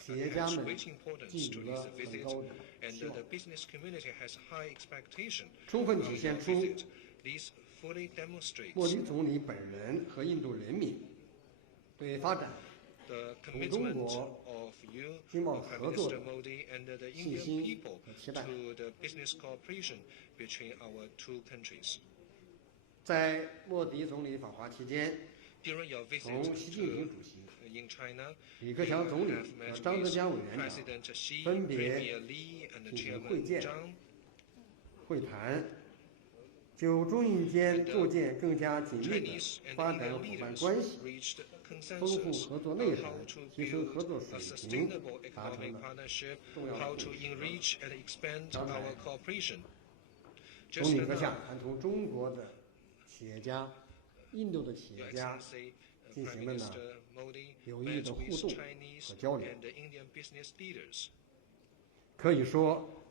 企业家们寄予了很高的期望，充分体现出莫迪总理本人和印度人民对发展同中国经贸合作的信心和期待。在莫迪总理访华期间，同习近平主席、李克强总理和张德江委员长分别进行会见、会谈，就中印间构建更加紧密的发展伙伴关系、丰富合作内涵、提升合作水平达成了重要共识。刚才总理阁下还同中国的企业家、印度的企业家进行了有益的互动和交流。可以说，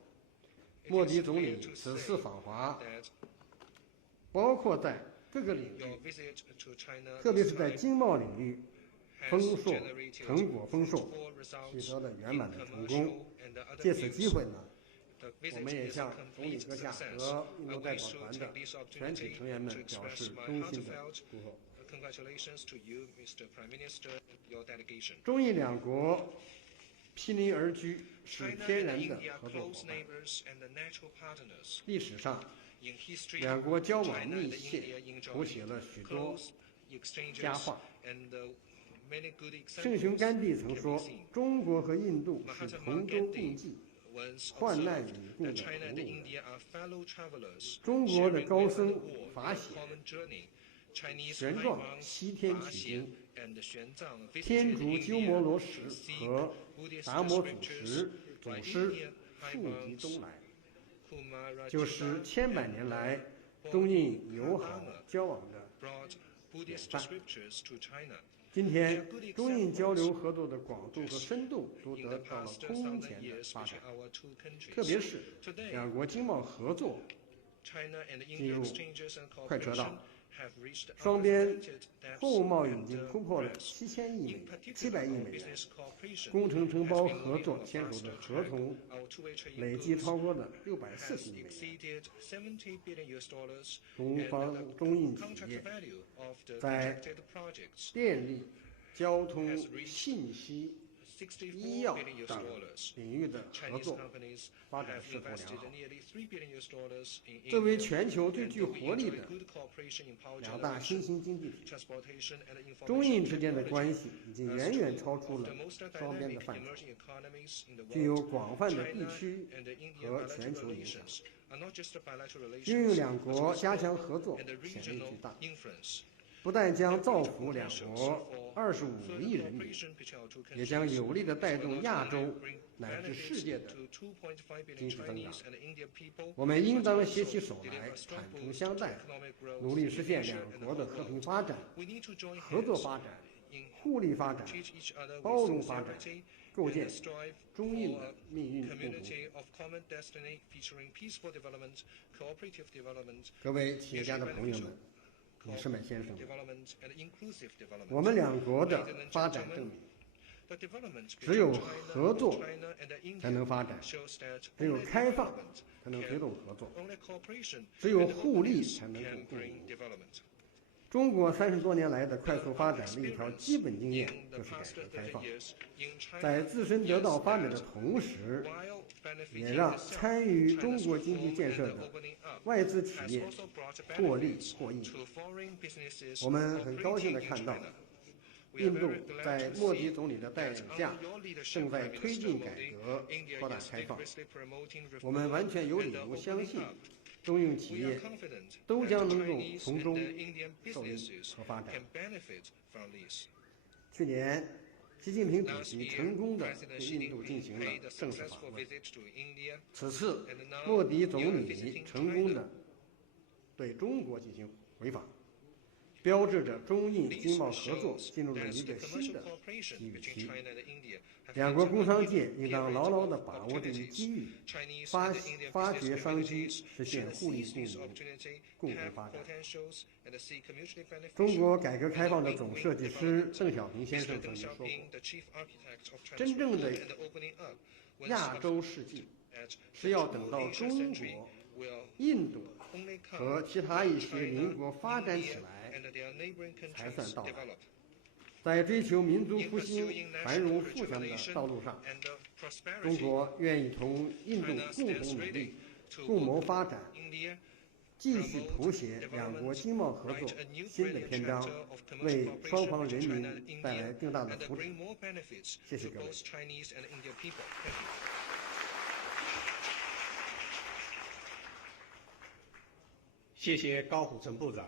莫迪总理此次访华，包括在各个领域，特别是在经贸领域，成果丰硕，取得了圆满的成功。借此机会呢，我们也向总理阁下和印度代表团的全体成员们表示衷心的祝贺。中印两国毗邻而居，是天然的合作伙伴。历史上，两国交往密切，谱写了许多佳话。圣雄甘地曾说：“中国和印度是同舟共济，患难与共的同路人。中国的高僧法显、玄奘西天取经，天竺鸠摩罗什和达摩祖师溯及东来，就是千百年来中印友好交往的典范。今天，中印交流合作的广度和深度都得到了空前的发展，特别是两国经贸合作进入快车道，双边货物贸易已经突破了700亿美元，工程承包合作签署的合同累计超过了640亿美元。中印企业在电力、交通、信息、医药等领域的合作发展势头良好。作为全球最具活力的两大新兴经济体，中印之间的关系已经远远超出了双边的范畴，具有广泛的地区和全球影响。运用两国加强合作潜力巨大，不但将造福两国25亿人民，也将有力地带动亚洲乃至世界的经济增长。我们应当携起手来，坦诚相待，努力实现两国的和平发展、合作发展、互利发展、包容发展，构建中印的命运共同体。各位企业家的朋友们，女士们、先生们，我们两国的发展证明，只有合作才能发展，只有开放才能推动合作，只有互利才能共赢。中国30多年来的快速发展的一条基本经验就是改革开放，在自身得到发展的同时，也让参与中国经济建设的外资企业获利获益。我们很高兴地看到，印度在莫迪总理的带领下，正在推进改革、扩大开放。我们完全有理由相信，中印企业都将能够从中受益和发展。去年，习近平主席成功地对印度进行了正式访问。此次，莫迪总理成功地对中国进行回访，标志着中印经贸合作进入了一个新的机遇期，两国工商界应当牢牢地把握这一机遇，发掘商机，实现互利共赢、共同发展。中国改革开放的总设计师邓小平先生曾经说过：“真正的亚洲世纪是要等到中国、印度和其他一些邻国发展起来才算到来。”在追求民族复兴、繁荣富强的道路上，中国愿意同印度共同努力，共谋发展，继续谱写两国经贸合作新的篇章，为双方人民带来更大的福祉。谢谢各位。谢谢高虎城部长。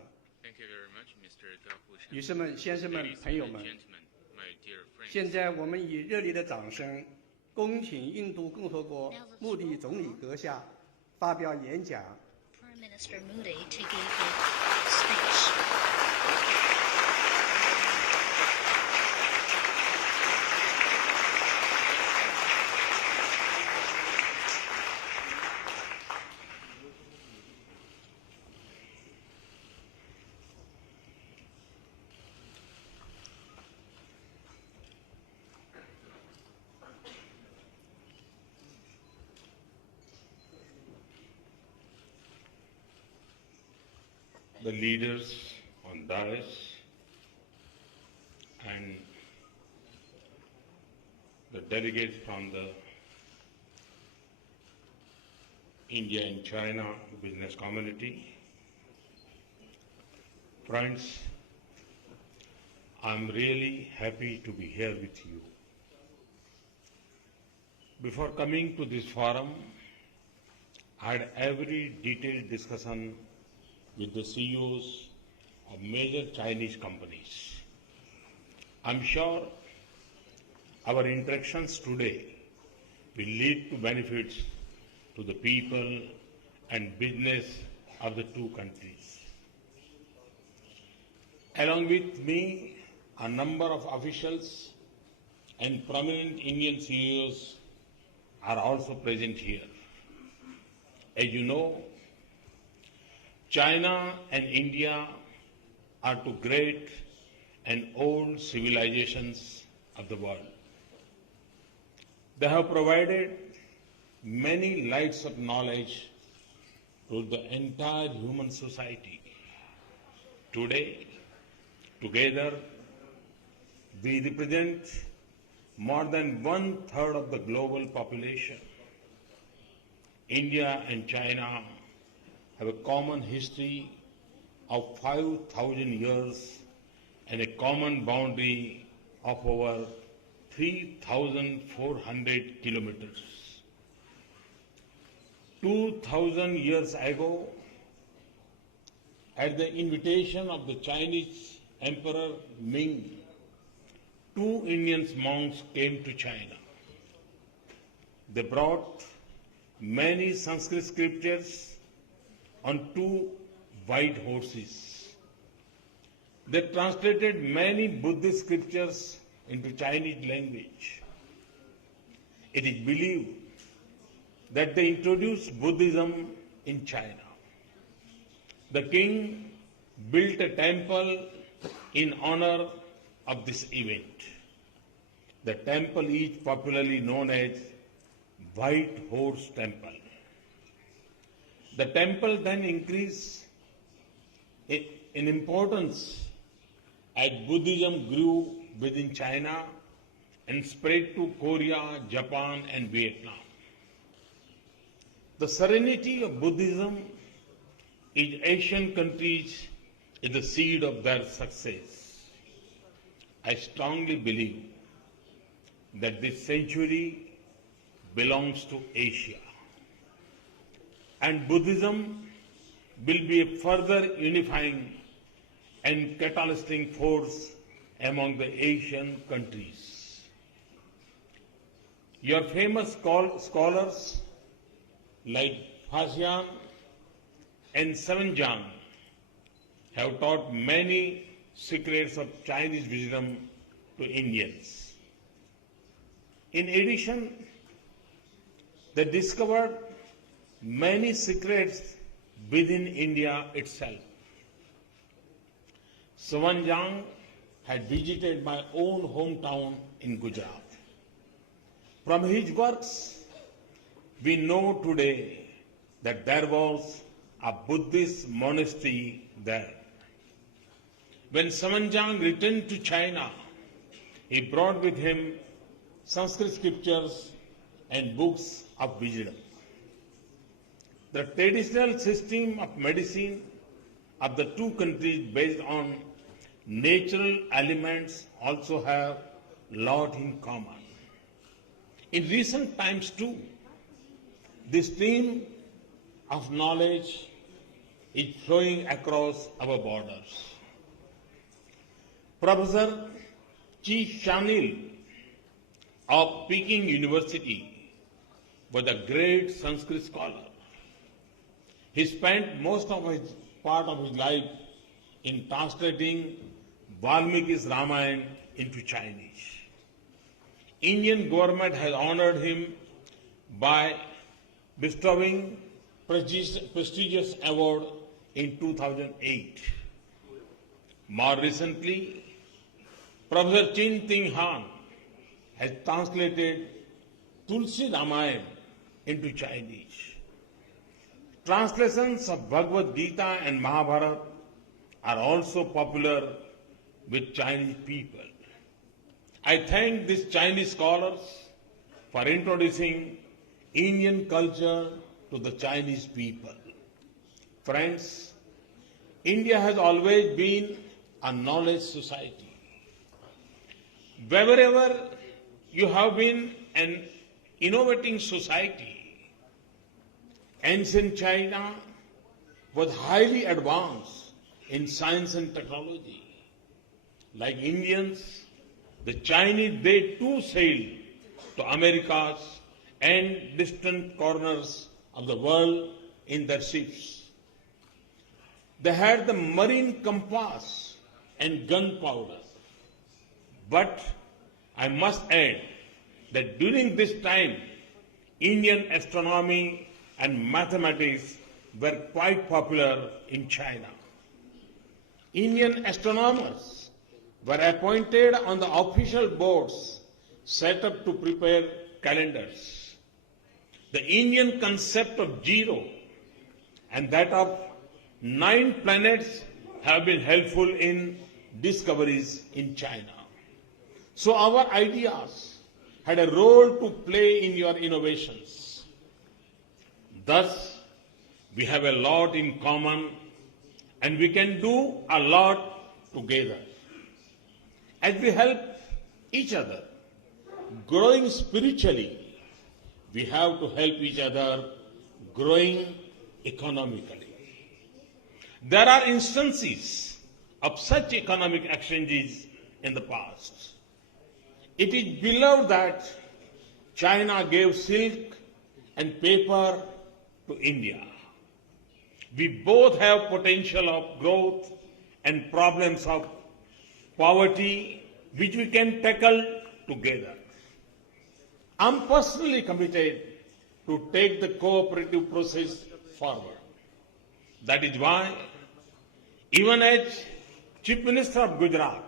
女士们、先生们、朋友们，现在我们以热烈的掌声，恭请印度共和国莫迪总理阁下发表演讲。Prime Minister Modi to give a speech. The leaders on dais and the delegates from the India and China business community. Friends, I'm really happy to be here with you. Before coming to this forum, I had every detailed discussion with the CEOs of major Chinese companies. I'm sure our interactions today will lead to benefits to the people and business of the two countries. Along with me, a number of officials and prominent Indian CEOs are also present here. As you know, China and India are two great and old civilizations of the world. They have provided many lights of knowledge to the entire human society. Today, together, we represent more than 1/3 of the global population. India and China have a common history of 5,000 years and a common boundary of over 3,400 kilometers. 2,000 years ago, at the invitation of the Chinese Emperor Ming, 2 Indian monks came to China. They brought many Sanskrit scriptures on 2 white horses. They translated many Buddhist scriptures into Chinese language. It is believed that they introduced Buddhism in China. The king built a temple in honor of this event. The temple is popularly known as White Horse Temple. The temple then increased in importance as Buddhism grew within China and spread to Korea, Japan, and Vietnam. The serenity of Buddhism in Asian countries is the seed of their success. I strongly believe that this century belongs to Asia, and Buddhism will be a further unifying and catalyzing force among the Asian countries. Your famous scholars like Fashian and Saranjan have taught many secrets of Chinese wisdom to Indians. In addition, they discovered many secrets within India itself. Sawanjang had visited my own hometown in Gujarat. From his works, we know today that there was a Buddhist monastery there. When Sawanjang returned to China, he brought with him Sanskrit scriptures and books of wisdom. The traditional system of medicine of the two countries based on natural elements also have a lot in common. In recent times too, this stream of knowledge is flowing across our borders. Professor Chi Shanil of Peking University was a great Sanskrit scholar. He spent most of his part of his life in translating Valmiki's Ramayana into Chinese. Indian government has honored him by bestowing prestigious award in 2008. More recently, Professor Chin Ting Han has translated Tulsi Ramayana into Chinese. Translations of Bhagavad Gita and Mahabharata are also popular with Chinese people. I thank these Chinese scholars for introducing Indian culture to the Chinese people. Friends, India has always been a knowledge society. Wherever you have been an innovating society, ancient China was highly advanced in science and technology. Like Indians, the Chinese, they too sailed to Americas and distant corners of the world in their ships. They had the marine compass and gunpowder. But I must add that during this time, Indian astronomy and mathematics were quite popular in China. Indian astronomers were appointed on the official boards set up to prepare calendars. The Indian concept of zero and that of 9 planets have been helpful in discoveries in China. So our ideas had a role to play in your innovations. Thus, we have a lot in common and we can do a lot together. As we help each other growing spiritually, we have to help each other growing economically. There are instances of such economic exchanges in the past. It is believed that China gave silk and paper to India. We both have potential of growth and problems of poverty which we can tackle together. I am personally committed to take the cooperative process forward. That is why, even as Chief Minister of Gujarat,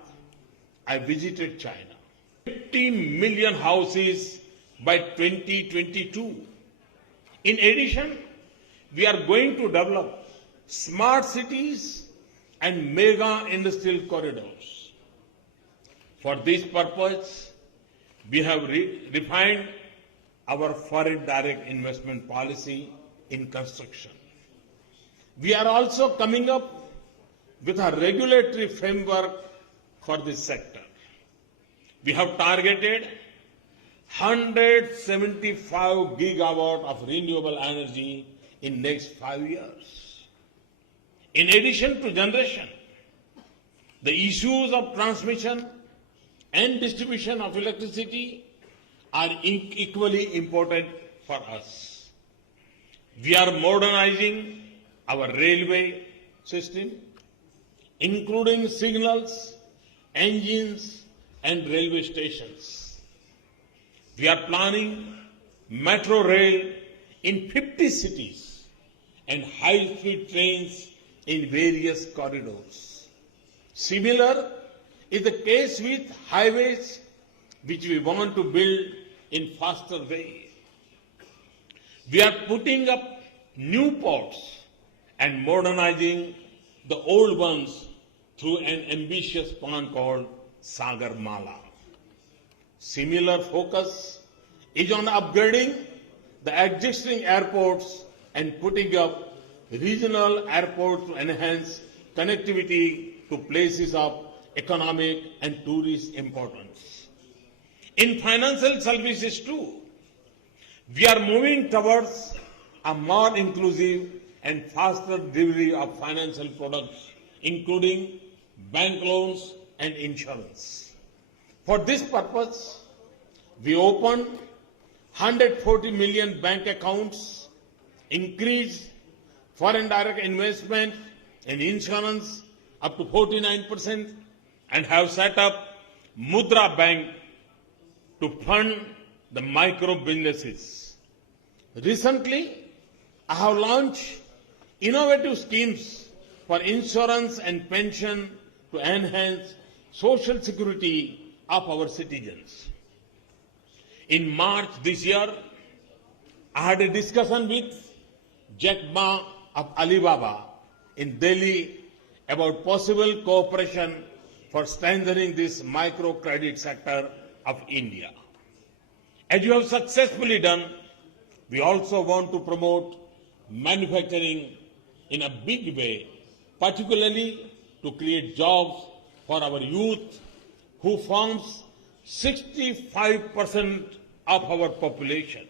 I visited China. 50 million houses by 2022. In addition, we are going to develop smart cities and mega industrial corridors. For this purpose, we have refined our foreign direct investment policy in construction. We are also coming up with a regulatory framework for this sector. We have targeted 175 gigawatt of renewable energy in next 5 years. In addition to generation, the issues of transmission and distribution of electricity are equally important for us. We are modernizing our railway system, including signals, engines, and railway stations. We are planning metro rail in 50 cities and high-speed trains in various corridors. Similar is the case with highways, which we want to build in faster way. We are putting up new ports and modernizing the old ones through an ambitious plan called Sagar Mala. Similar focus is on upgrading the existing airports and putting up regional airports to enhance connectivity to places of economic and tourist importance. In financial services too, we are moving towards a more inclusive and faster delivery of financial products, including bank loans and insurance. For this purpose, we opened 140 million bank accounts, increased foreign direct investment in insurance up to 49%, and have set up Mudra Bank to fund the micro businesses. Recently, I have launched innovative schemes for insurance and pension to enhance social security of our citizens. In March this year, I had a discussion with Jack Ma of Alibaba in Delhi about possible cooperation for strengthening this microcredit sector of India. As you have successfully done, we also want to promote manufacturing in a big way, particularly to create jobs for our youth, who forms 65% of our population.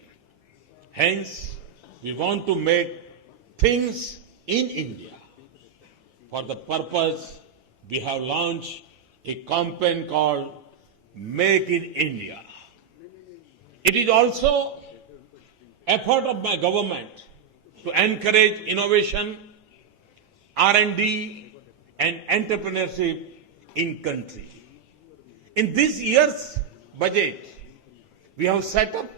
Hence, we want to make things in India. For the purpose, we have launched a campaign called Make in India. It is also effort of my government to encourage innovation, R&D and entrepreneurship in country. In this year's budget, we have set up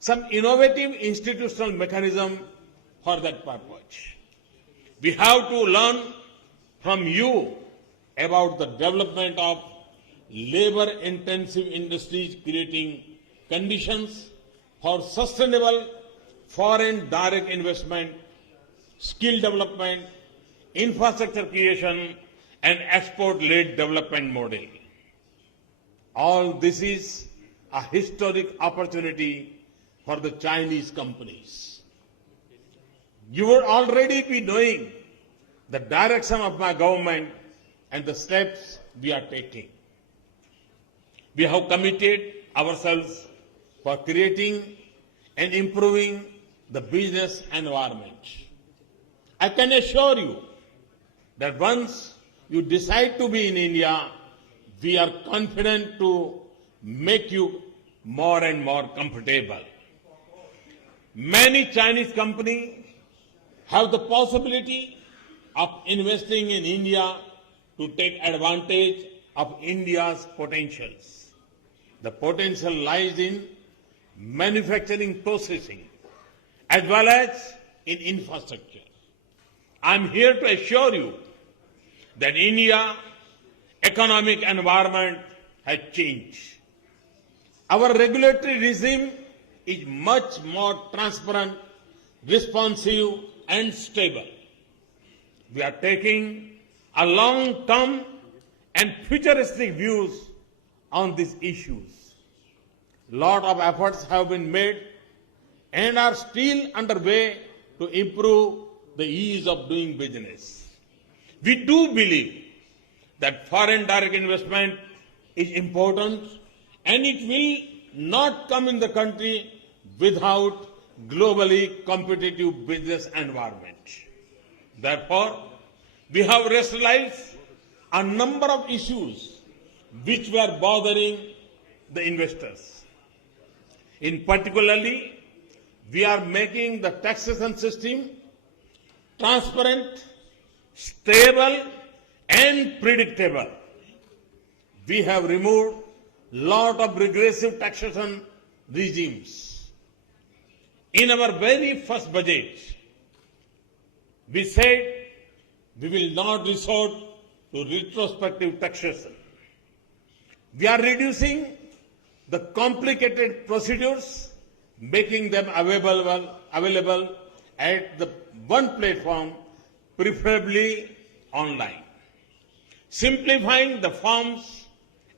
some innovative institutional mechanism for that purpose. We have to learn from you about the development of labor-intensive industries, creating conditions for sustainable foreign direct investment, skill development, infrastructure creation, and export-led development model. All this is a historic opportunity for the Chinese companies. You would already be knowing the direction of my government and the steps we are taking. We have committed ourselves for creating and improving the business environment. I can assure you that once you decide to be in India, we are confident to make you more and more comfortable. Many Chinese companies have the possibility of investing in India to take advantage of India's potentials. The potential lies in manufacturing processing as well as in infrastructure. I am here to assure you that India's economic environment has changed. Our regulatory regime is much more transparent, responsive and stable. We are taking a long-term and futuristic views on these issues. A lot of efforts have been made and are still underway to improve the ease of doing business. We do believe that foreign direct investment is important and it will not come in the country without globally competitive business environment. Therefore, we have rationalized a number of issues which were bothering the investors. In particularly, we are making the taxation system transparent, stable and predictable. We have removed lot of regressive taxation regimes. In our very first budget, we said we will not resort to retrospective taxation. We are reducing the complicated procedures, making them available at the one platform, preferably online. Simplifying the forms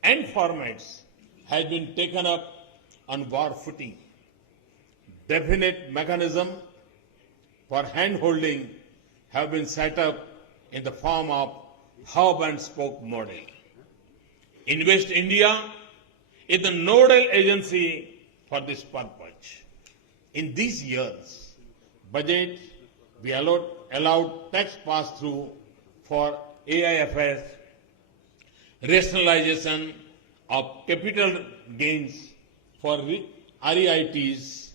and formats has been taken up on war footing. Definite mechanism for hand-holding have been set up in the form of hub and spoke model. Invest India is the nodal agency for this purpose. In these years, budget we allowed tax pass-through for AIFs, rationalization of capital gains for REITs,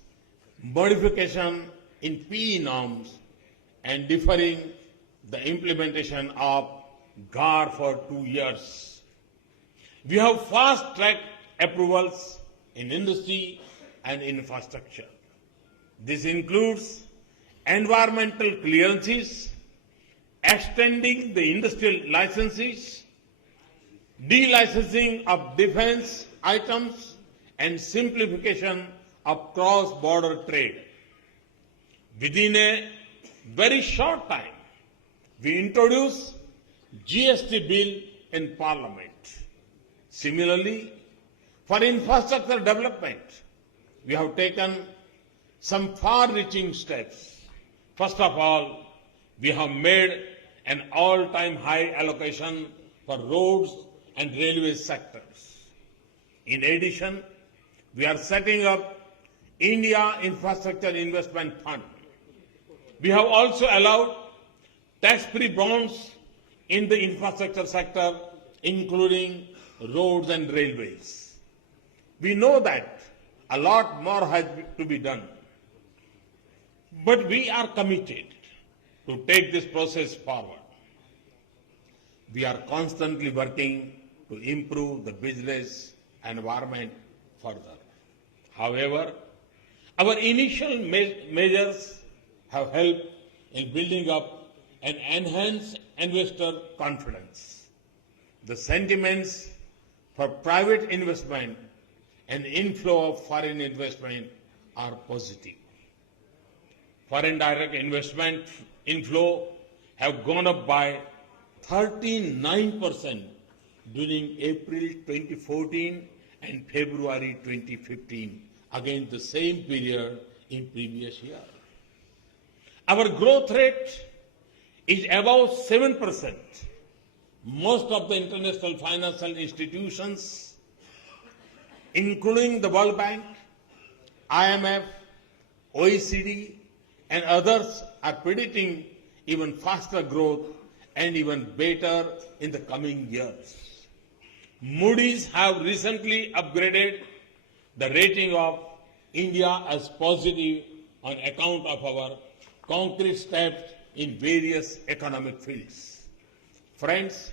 modification in PE norms, and deferring the implementation of GAR for 2 years. We have fast-tracked approvals in industry and infrastructure. This includes environmental clearances, extending the industrial licenses, delicensing of defense items, and simplification of cross-border trade. Within a very short time, we introduced GST bill in Parliament. Similarly, for infrastructure development, we have taken some far-reaching steps. First of all, we have made an all-time high allocation for roads and railway sectors. In addition, we are setting up India Infrastructure Investment Fund. We have also allowed tax-free bonds in the infrastructure sector, including roads and railways. We know that a lot more has to be done, but we are committed to take this process forward. We are constantly working to improve the business environment further. However, our initial measures have helped in building up and enhance investor confidence. The sentiments for private investment and inflow of foreign investment are positive. Foreign direct investment inflow have gone up by 39% during April 2014 and February 2015 against the same period in previous year. Our growth rate is above 7%. Most of the international financial institutions, including the World Bank, IMF, OECD, and others, are predicting even faster growth and even better in the coming years. Moody's have recently upgraded the rating of India as positive on account of our concrete steps in various economic fields. Friends,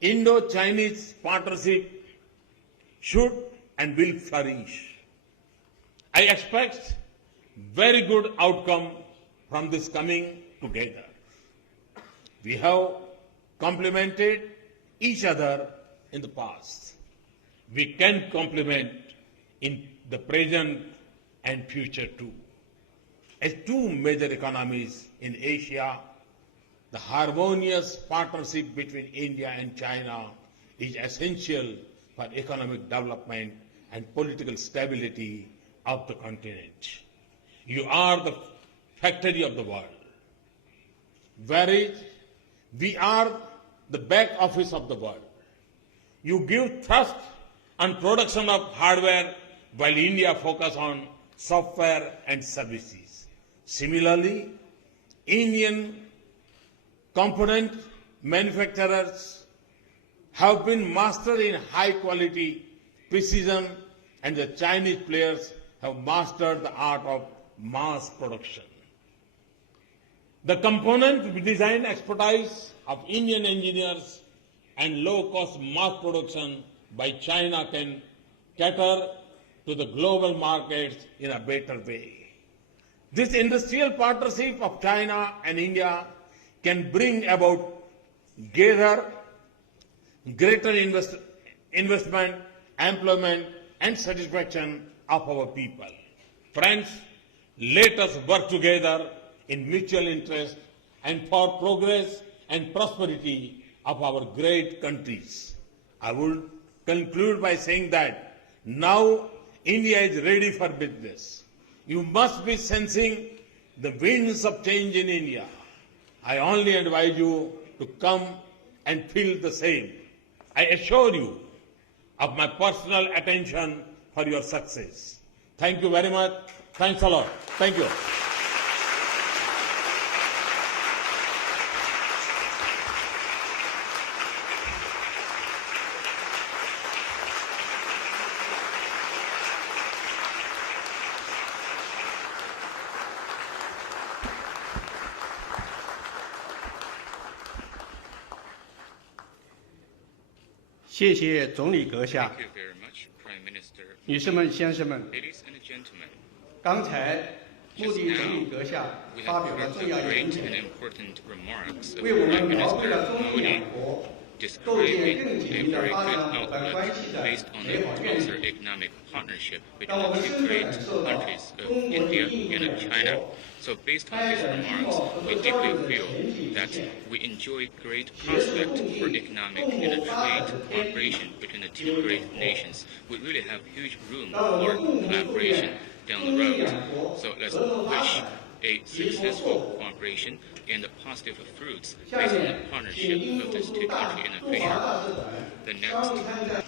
Indo-Chinese partnership should and will flourish. I expect very good outcome from this coming together. We have complemented each other in the past. We can complement in the present and future too. As two major economies in Asia, the harmonious partnership between India and China is essential for economic development and political stability of the continent. You are the factory of the world, whereas we are the back office of the world. You give thrust on production of hardware while India focuses on software and services. Similarly, Indian component manufacturers have been mastered in high quality precision, and the Chinese players have mastered the art of mass production. The component design expertise of Indian engineers and low-cost mass production by China can cater to the global markets in a better way. This industrial partnership of China and India can bring about greater investment, employment, and satisfaction of our people. Friends, let us work together in mutual interest and for progress and prosperity of our great countries. I would conclude by saying that now India is ready for business. You must be sensing the winds of change in India. I only advise you to come and feel the same. I assure you of my personal attention for your success. Thank you very much. Thanks a lot. Thank you.谢谢总理阁下。 Thank you very much, Prime Minister. 女士们、先生们， Ladies and gentlemen, 刚才穆 just 迪总 now 理阁下 we 发 have 表了 heard 重 the 要演 great 讲， and important remarks of 为我 Prime 们描绘 Minister 了中印 Modi, 两国构建 describing 更紧 a 密的 very 发 good 展伙伴关 outlook 系的 based on 美 the 好愿 closer 景。 economic partnership 当 between 我 the 们 two 深刻 great 感受到 countries of 中国对 India 印 and 两 of China. 国 So based on 开 these 展经 remarks, 贸合 we 作交 deeply 流的 feel 前景 that 线， we enjoy great 携手 prospect 共 for 进 economic 共 and 谋发展 trade 的天地 cooperation between the two great nations. We really have huge room 让我 for 们共同祝 collaboration 愿 down 中 the 印 road. 两国 So let's 合作发 wish 展 a 结出 successful 后果。 cooperation and the positive fruits 下 based on 面 the 请 partnership 印 of 度 these two 驻大 countries in the 驻华 future. 大使馆 The 张 next 参赞。